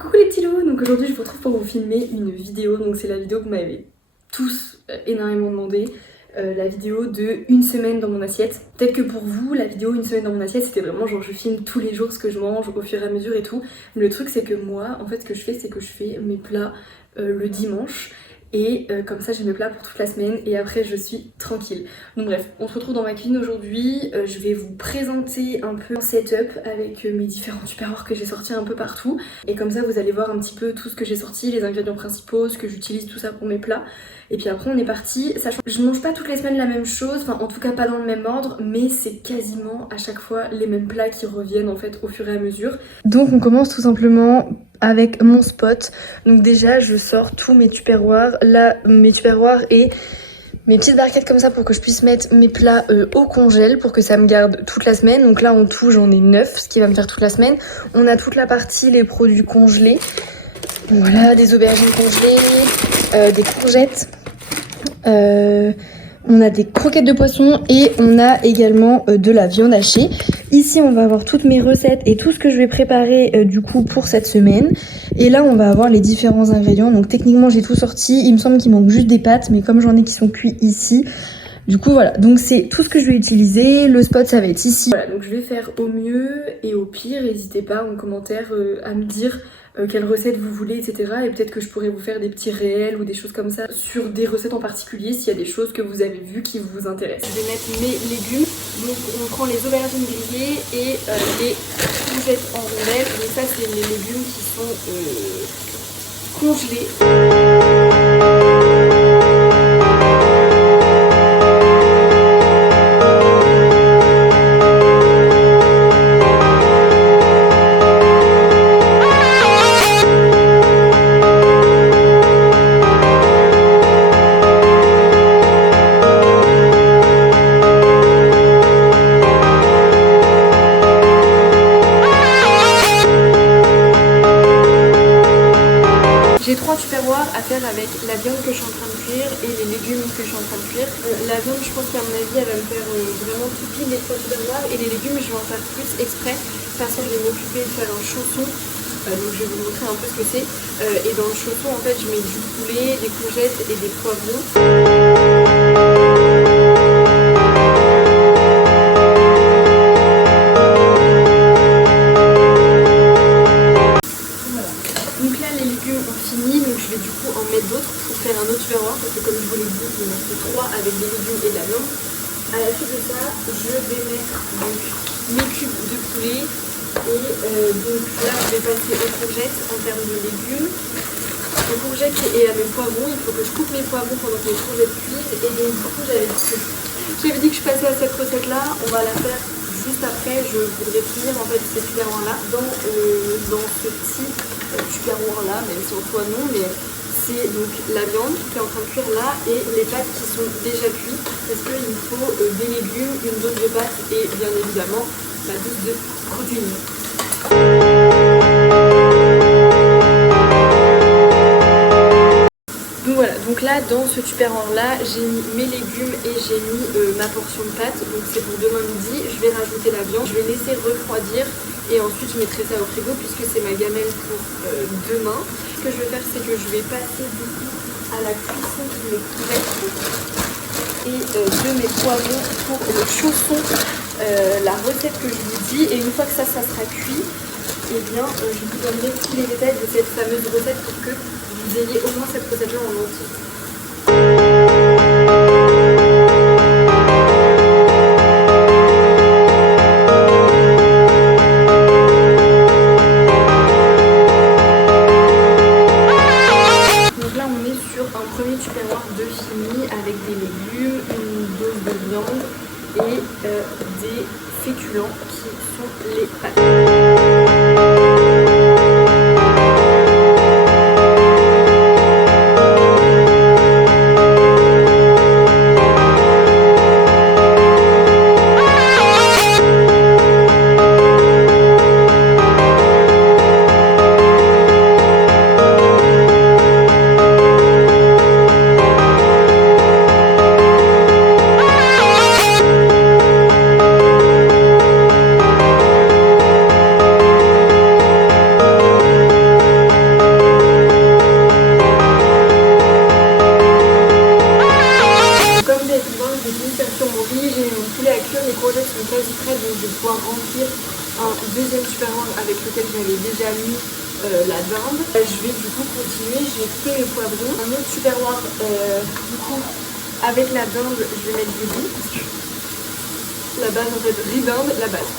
Coucou les petits loups, donc aujourd'hui je vous retrouve pour vous filmer une vidéo, donc c'est la vidéo que vous m'avez tous énormément demandé, la vidéo de une semaine dans mon assiette. Peut-être que pour vous, la vidéo une semaine dans mon assiette c'était vraiment genre je filme tous les jours ce que je mange au fur et à mesure et tout. Mais le truc c'est que moi, en fait ce que je fais c'est que je fais mes plats le dimanche. Et comme ça j'ai mes plats pour toute la semaine et après je suis tranquille. Donc bref, on se retrouve dans ma cuisine aujourd'hui. Je vais vous présenter un peu un setup avec mes différents tupperwares que j'ai sortis un peu partout. Et comme ça vous allez voir un petit peu tout ce que j'ai sorti, les ingrédients principaux, ce que j'utilise, tout ça pour mes plats. Et puis après on est parti, sachant que je mange pas toutes les semaines la même chose, enfin en tout cas pas dans le même ordre, mais c'est quasiment à chaque fois les mêmes plats qui reviennent en fait au fur et à mesure. Donc on commence tout simplement avec mon spot. Donc déjà je sors tous mes tupperwares, là mes tupperwares et mes petites barquettes comme ça pour que je puisse mettre mes plats au congèle pour que ça me garde toute la semaine. Donc là en tout j'en ai 9, ce qui va me faire toute la semaine. On a toute la partie les produits congelés. Voilà, des aubergines congelées, des courgettes, on a des croquettes de poisson et on a également de la viande hachée. Ici on va avoir toutes mes recettes et tout ce que je vais préparer du coup pour cette semaine. Et là on va avoir les différents ingrédients. Donc techniquement j'ai tout sorti, il me semble qu'il manque juste des pâtes, mais comme j'en ai qui sont cuits ici, du coup voilà, donc c'est tout ce que je vais utiliser. Le spot ça va être ici. Voilà, donc je vais faire au mieux et au pire. N'hésitez pas en commentaire à me dire quelles recettes vous voulez, etc. Et peut-être que je pourrais vous faire des petits réels ou des choses comme ça sur des recettes en particulier s'il y a des choses que vous avez vues qui vous intéressent. Je vais mettre mes légumes. Donc on prend les aubergines grillées et les courgettes en rondelles. Et ça c'est les légumes qui sont congelés. J'ai 3 tupperwares à faire avec la viande que je suis en train de cuire et les légumes que je suis en train de cuire. La viande, je pense qu'à mon avis, elle va me faire vraiment tout pile les 3 tupperwares. Et les légumes, je vais en faire plus exprès parce que je vais m'occuper de faire un chausson. Donc je vais vous montrer un peu ce que c'est. Et dans le chausson, en fait, je mets du poulet, des courgettes et des poivrons. Je vais du coup en mettre d'autres pour faire un autre tupperware parce que comme je vous l'ai dit, il m'en faut 3 avec des légumes et de la viande. À la suite de ça, je vais mettre donc mes cubes de poulet et donc là je vais passer aux courgettes en termes de légumes. Aux courgettes et à mes poivrons, il faut que je coupe mes poivrons pendant que les courgettes cuisent et donc du coup j'avais dit que je passais à cette recette là, on va la faire juste après. Je voudrais finir en fait ces tupperwares là dans ce petit tupperware là, même si en soi non, mais c'est donc la viande qui est en train de cuire là et les pâtes qui sont déjà cuites parce qu'il me faut des légumes, une dose de pâtes et bien évidemment ma dose de protéines. Donc voilà, donc là dans ce tupperware là j'ai mis mes légumes et j'ai mis ma portion de pâtes, donc c'est pour demain midi. Je vais rajouter la viande, je vais laisser refroidir et ensuite je mettrai ça au frigo puisque c'est ma gamelle pour demain. Ce que je vais faire c'est que je vais passer du coup à la cuisson de mes courgettes et de mes poivrons pour le chausson, la recette que je vous dis. Et une fois que ça sera cuit, et bien je vous donnerai tous les détails de cette fameuse recette pour que vous ayez au moins cette recette là en entier. Donc là on est sur un premier tupperware de fini avec des légumes, une dose de viande et des féculents qui sont les pâtes. la dinde. Je vais du coup continuer, je vais couper mes poivrons. Un autre tupperware du coup avec la dinde, je vais mettre du riz parce que la base en fait riz dinde, la base.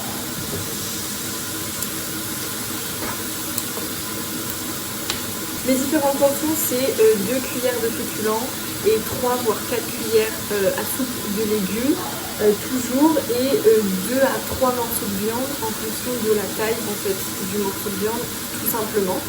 Les différentes portions, c'est 2 cuillères de féculents et 3 voire 4 cuillères à soupe de légumes, toujours, et 2 à 3 morceaux de viande en fonction de la taille en fait du morceau de viande, tout simplement.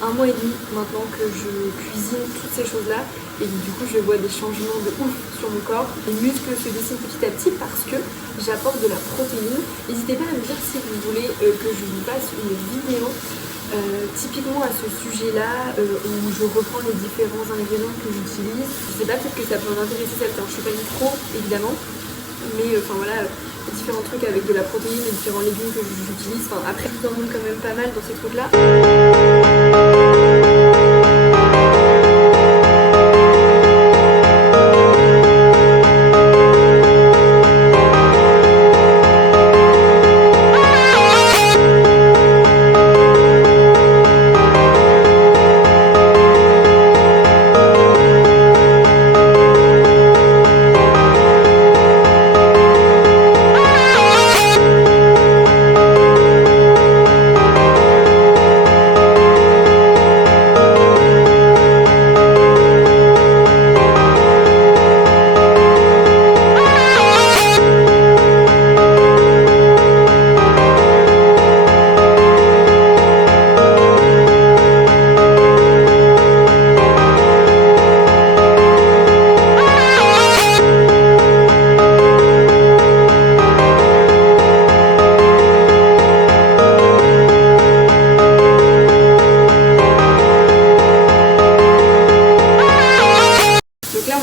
Un mois et demi maintenant que je cuisine toutes ces choses-là et du coup je vois des changements de ouf sur mon corps. Les muscles se dessinent petit à petit parce que j'apporte de la protéine. N'hésitez pas à me dire si vous voulez que je vous fasse une vidéo typiquement à ce sujet-là où je reprends les différents ingrédients que j'utilise. Je sais pas, peut-être que ça peut m'intéresser certains. Je suis pas une pro évidemment, mais enfin voilà, différents trucs avec de la protéine et différents légumes que j'utilise. Enfin après je vous en montre quand même pas mal dans ces trucs-là.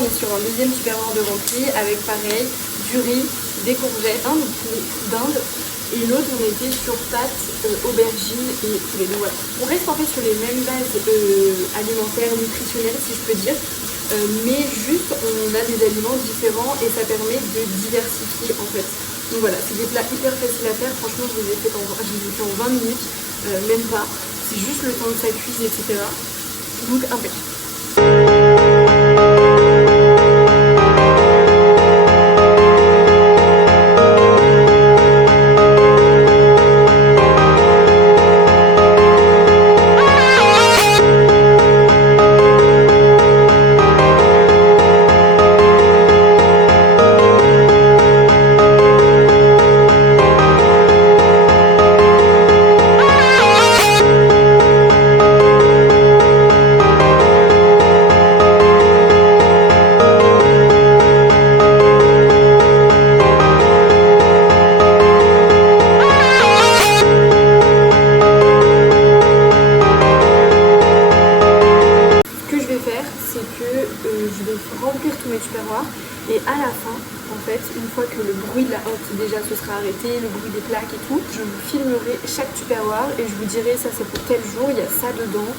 Sur un deuxième tupperware de rempli avec pareil du riz, des courgettes, un poulet dinde et l'autre on était sur pâtes, aubergines et poulet. Donc voilà, on reste en fait sur les mêmes bases alimentaires, nutritionnelles si je peux dire, mais juste on a des aliments différents et ça permet de diversifier en fait. Donc voilà, c'est des plats hyper faciles à faire, franchement je les ai fait en 20 minutes, même pas, c'est juste le temps que ça cuise etc. Donc impeccable. Je vais remplir tous mes tupperwares et à la fin, en fait, une fois que le bruit de la hotte déjà se sera arrêté, le bruit des plaques et tout, je vous filmerai chaque tupperware et je vous dirai ça c'est pour tel jour, il y a ça dedans,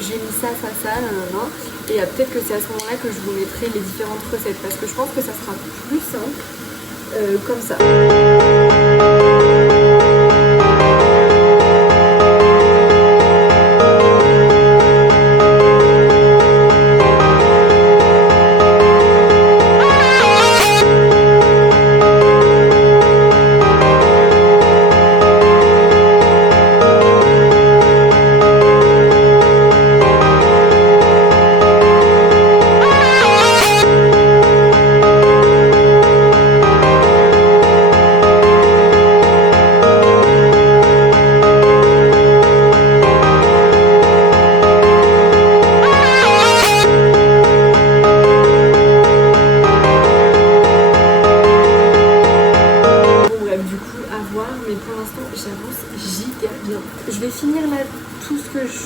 j'ai mis ça, nanana. Et peut-être que c'est à ce moment-là que je vous mettrai les différentes recettes parce que je pense que ça sera plus simple comme ça.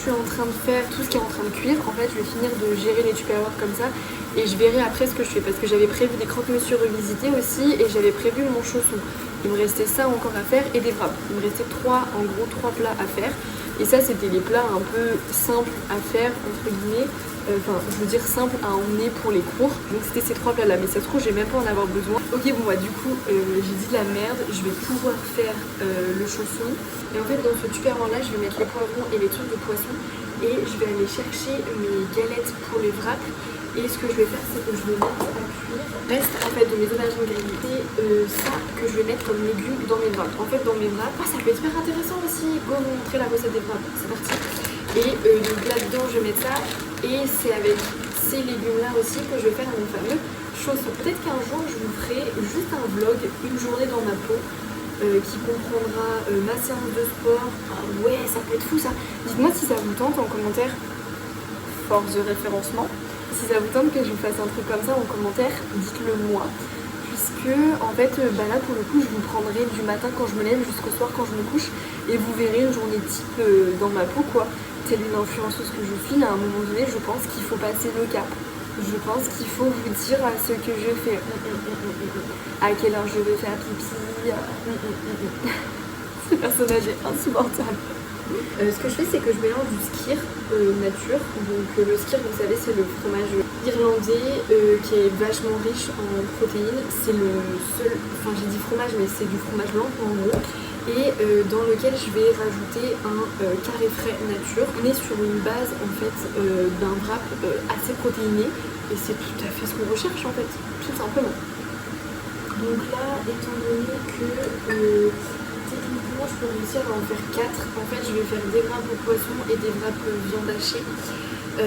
suis en train de faire tout ce qui est en train de cuire, en fait je vais finir de gérer les tupperwares comme ça et je verrai après ce que je fais parce que j'avais prévu des croque-monsieur revisités aussi et j'avais prévu mon chausson. Il me restait ça encore à faire et des wraps. Il me restait en gros trois plats à faire et ça c'était les plats un peu simples à faire entre guillemets. Enfin, je veux dire simple à emmener pour les cours. Donc c'était ces trois plats là, mais ça se trouve je vais même pas en avoir besoin. Ok bon bah du coup j'ai dit de la merde, je vais pouvoir faire le chausson. Et en fait dans ce tupperware là je vais mettre les poivrons et les trucs de poisson. Et je vais aller chercher mes galettes pour les wraps. Et ce que je vais faire c'est que je vais mettre à cuire reste en fait de mes aubergines grillées. Et ça que je vais mettre comme légumes dans mes wraps. En fait dans mes wraps, ça peut être super intéressant aussi. Go vous montrer la recette des wraps, c'est parti. Et donc là-dedans je vais mettre ça. Et c'est avec ces légumes-là aussi que je vais faire mon fameux chausson. Peut-être qu'un jour je vous ferai juste un vlog, une journée dans ma peau, qui comprendra ma séance de sport. Ah ouais, ça peut être fou ça. Dites-moi si ça vous tente en commentaire, force de référencement. Si ça vous tente que je vous fasse un truc comme ça en commentaire, dites-le moi. Puisque en fait, là pour le coup, je vous prendrai du matin quand je me lève jusqu'au soir quand je me couche. Et vous verrez une journée type dans ma peau quoi. Telle une influenceuse que je suis, à un moment donné, je pense qu'il faut passer le cap. Je pense qu'il faut vous dire ce que je fais. À quelle heure je vais faire pipi. Ce personnage est insupportable. Ce que je fais, c'est que je mélange du skyr nature. Donc le skyr, vous savez, c'est le fromage irlandais qui est vachement riche en protéines. C'est le seul, enfin j'ai dit fromage, mais c'est du fromage blanc en gros. Et dans lequel je vais rajouter un carré frais nature. On est sur une base en fait d'un wrap assez protéiné et c'est tout à fait ce qu'on recherche en fait, tout simplement. Donc là, étant donné que techniquement je peux réussir à en faire 4, en fait je vais faire des wraps au poisson et des wraps viande hachée.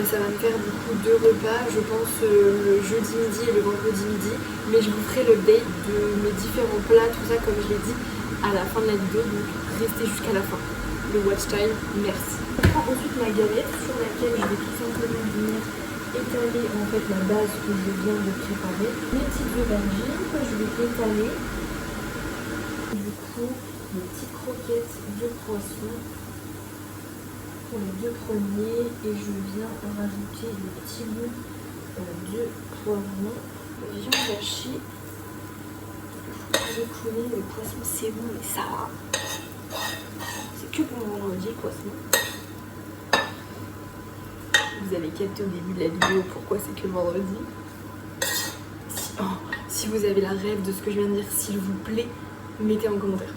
Ça va me faire du coup 2 repas, je pense le jeudi midi et le vendredi midi. Mais je vous ferai le date de mes différents plats, tout ça comme je l'ai dit à la fin de la vidéo, donc restez jusqu'à la fin. Le watch time, merci. Je prends ensuite ma galette sur laquelle je vais tout simplement venir étaler en fait la base que je viens de préparer. Mes petites aubergines que je vais étaler. Du coup, mes petites croquettes de poisson pour les 2 premiers et je viens rajouter le petit bout de poivron, viande hachée. Je connais le poisson, c'est bon, mais ça va. C'est que pour vendredi, le poisson. Vous avez capté au début de la vidéo pourquoi c'est que vendredi. Si vous avez la rêve de ce que je viens de dire, s'il vous plaît, mettez en commentaire.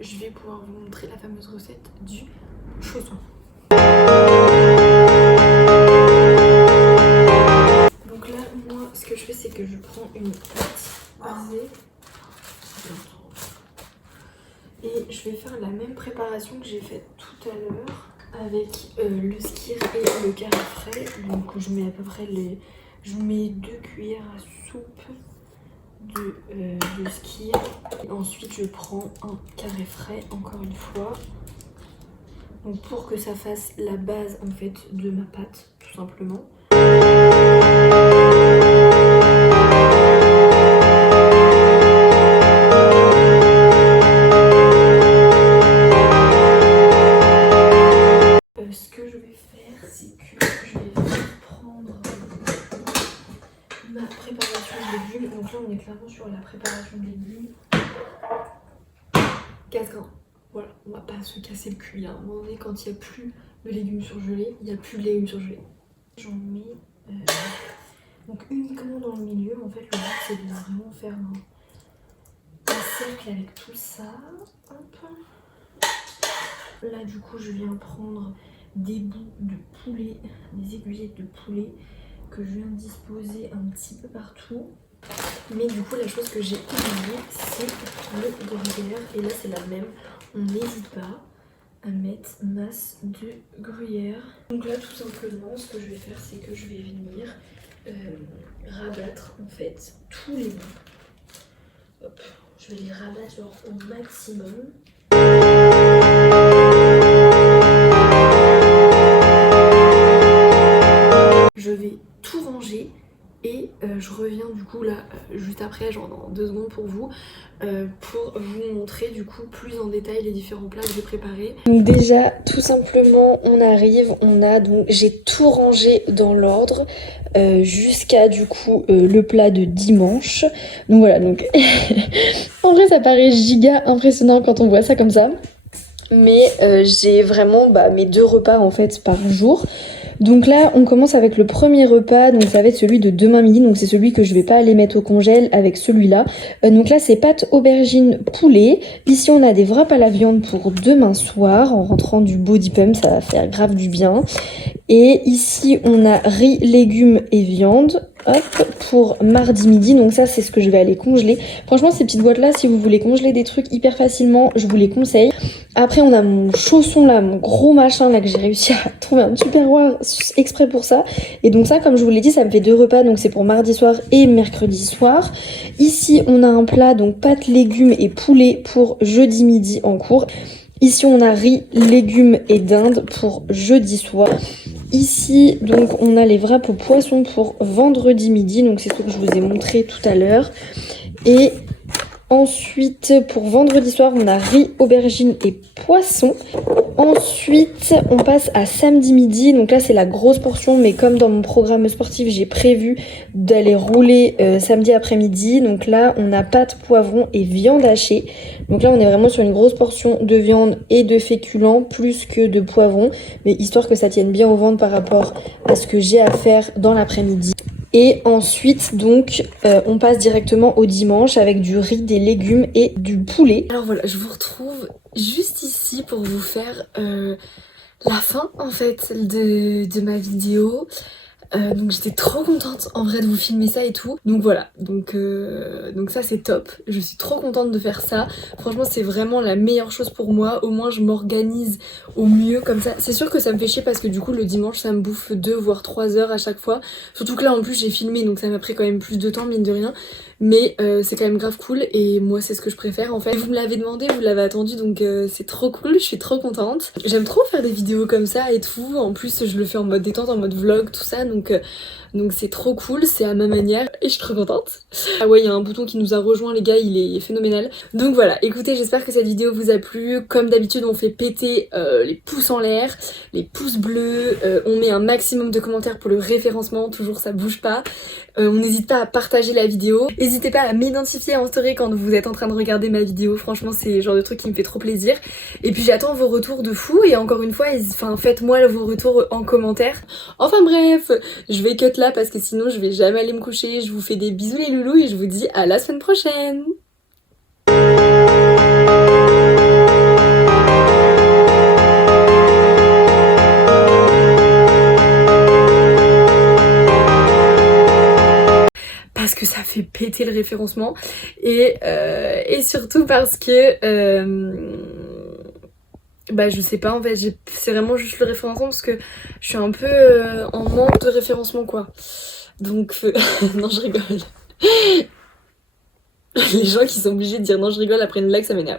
Je vais pouvoir vous montrer la fameuse recette du chausson. Donc là, moi, ce que je fais, c'est que je prends une pâte basée et je vais faire la même préparation que j'ai faite tout à l'heure avec le skyr et le carré frais. Donc je mets à peu près je mets 2 cuillères à soupe de skyr. Et ensuite je prends un carré frais encore une fois. Donc pour que ça fasse la base en fait de ma pâte tout simplement. Ce que je vais faire, c'est que je vais prendre ma préparation de légumes. Donc là on est clairement sur la préparation de légumes. 4 grammes. Voilà, on va pas se casser le cul. À un moment donné, quand il n'y a plus de légumes surgelés, il n'y a plus de légumes surgelés. J'en mets donc uniquement dans le milieu. En fait, le but c'est de vraiment faire un cercle avec tout ça. Hop. Là, du coup, je viens prendre des bouts de poulet, des aiguillettes de poulet que je viens de disposer un petit peu partout. Mais du coup la chose que j'ai oubliée c'est le gruyère et là c'est la même, on n'hésite pas à mettre masse de gruyère. Donc là tout simplement ce que je vais faire c'est que je vais venir rabattre en fait tous les bouts. Hop, je vais les rabattre genre au maximum. Je vais tout ranger et je reviens du coup là juste après, genre dans 2 secondes pour vous montrer du coup plus en détail les différents plats que j'ai préparés. Donc déjà tout simplement on arrive, j'ai tout rangé dans l'ordre jusqu'à du coup le plat de dimanche. Donc voilà, donc en vrai ça paraît giga impressionnant quand on voit ça comme ça. Mais j'ai vraiment mes 2 repas en fait par jour. Donc là, on commence avec le premier repas, donc ça va être celui de demain midi, donc c'est celui que je vais pas aller mettre au congèle avec celui-là. Donc là, c'est pâtes aubergine poulet. Ici, on a des wraps à la viande pour demain soir, en rentrant du body pump, ça va faire grave du bien. Et ici, on a riz, légumes et viande. Hop, pour mardi midi, donc ça c'est ce que je vais aller congeler. Franchement ces petites boîtes là, si vous voulez congeler des trucs hyper facilement, je vous les conseille. Après on a mon chausson là, mon gros machin là que j'ai réussi à trouver un tupperware exprès pour ça. Et donc ça comme je vous l'ai dit, ça me fait 2 repas, donc c'est pour mardi soir et mercredi soir. Ici on a un plat, donc pâtes, légumes et poulet pour jeudi midi en cours. Ici on a riz, légumes et dinde pour jeudi soir. Ici, donc, on a les wraps au poisson pour vendredi midi. Donc, c'est ce que je vous ai montré tout à l'heure. Et ensuite, pour vendredi soir, on a riz, aubergine et poisson. Ensuite, on passe à samedi midi. Donc là, c'est la grosse portion. Mais comme dans mon programme sportif, j'ai prévu d'aller rouler samedi après-midi. Donc là, on a pâtes, poivrons et viande hachée. Donc là, on est vraiment sur une grosse portion de viande et de féculents, plus que de poivrons. Mais histoire que ça tienne bien au ventre par rapport à ce que j'ai à faire dans l'après-midi. Et ensuite, donc, on passe directement au dimanche avec du riz, des légumes et du poulet. Alors voilà, je vous retrouve juste ici pour vous faire la fin, en fait, de ma vidéo. Donc j'étais trop contente en vrai de vous filmer ça et tout. Donc voilà, donc ça c'est top. Je suis trop contente de faire ça. Franchement c'est vraiment la meilleure chose pour moi. Au moins je m'organise au mieux comme ça. C'est sûr que ça me fait chier parce que du coup le dimanche ça me bouffe 2 voire 3 heures à chaque fois. Surtout que là en plus j'ai filmé donc ça m'a pris quand même plus de temps mine de rien. Mais c'est quand même grave cool et moi c'est ce que je préfère en fait. Vous me l'avez demandé, vous l'avez attendu donc c'est trop cool, je suis trop contente. J'aime trop faire des vidéos comme ça et tout. En plus je le fais en mode détente, en mode vlog, tout ça. Donc c'est trop cool, c'est à ma manière et je suis trop contente. Ah ouais, il y a un bouton qui nous a rejoint les gars, il est phénoménal. Donc voilà, écoutez, j'espère que cette vidéo vous a plu. Comme d'habitude, on fait péter les pouces en l'air, les pouces bleus, on met un maximum de commentaires pour le référencement, toujours ça bouge pas. On n'hésite pas à partager la vidéo. N'hésitez pas à m'identifier en story quand vous êtes en train de regarder ma vidéo, franchement c'est le genre de truc qui me fait trop plaisir. Et puis j'attends vos retours de fou et encore une fois, faites-moi vos retours en commentaire. Enfin bref, je vais cut là parce que sinon je vais jamais aller me coucher. Je vous fais des bisous les loulous et je vous dis à la semaine prochaine. Parce que ça fait péter le référencement et surtout parce que je sais pas en fait, c'est vraiment juste le référencement parce que je suis un peu en manque de référencement quoi. Donc non je rigole. Les gens qui sont obligés de dire non je rigole après une blague ça m'énerve.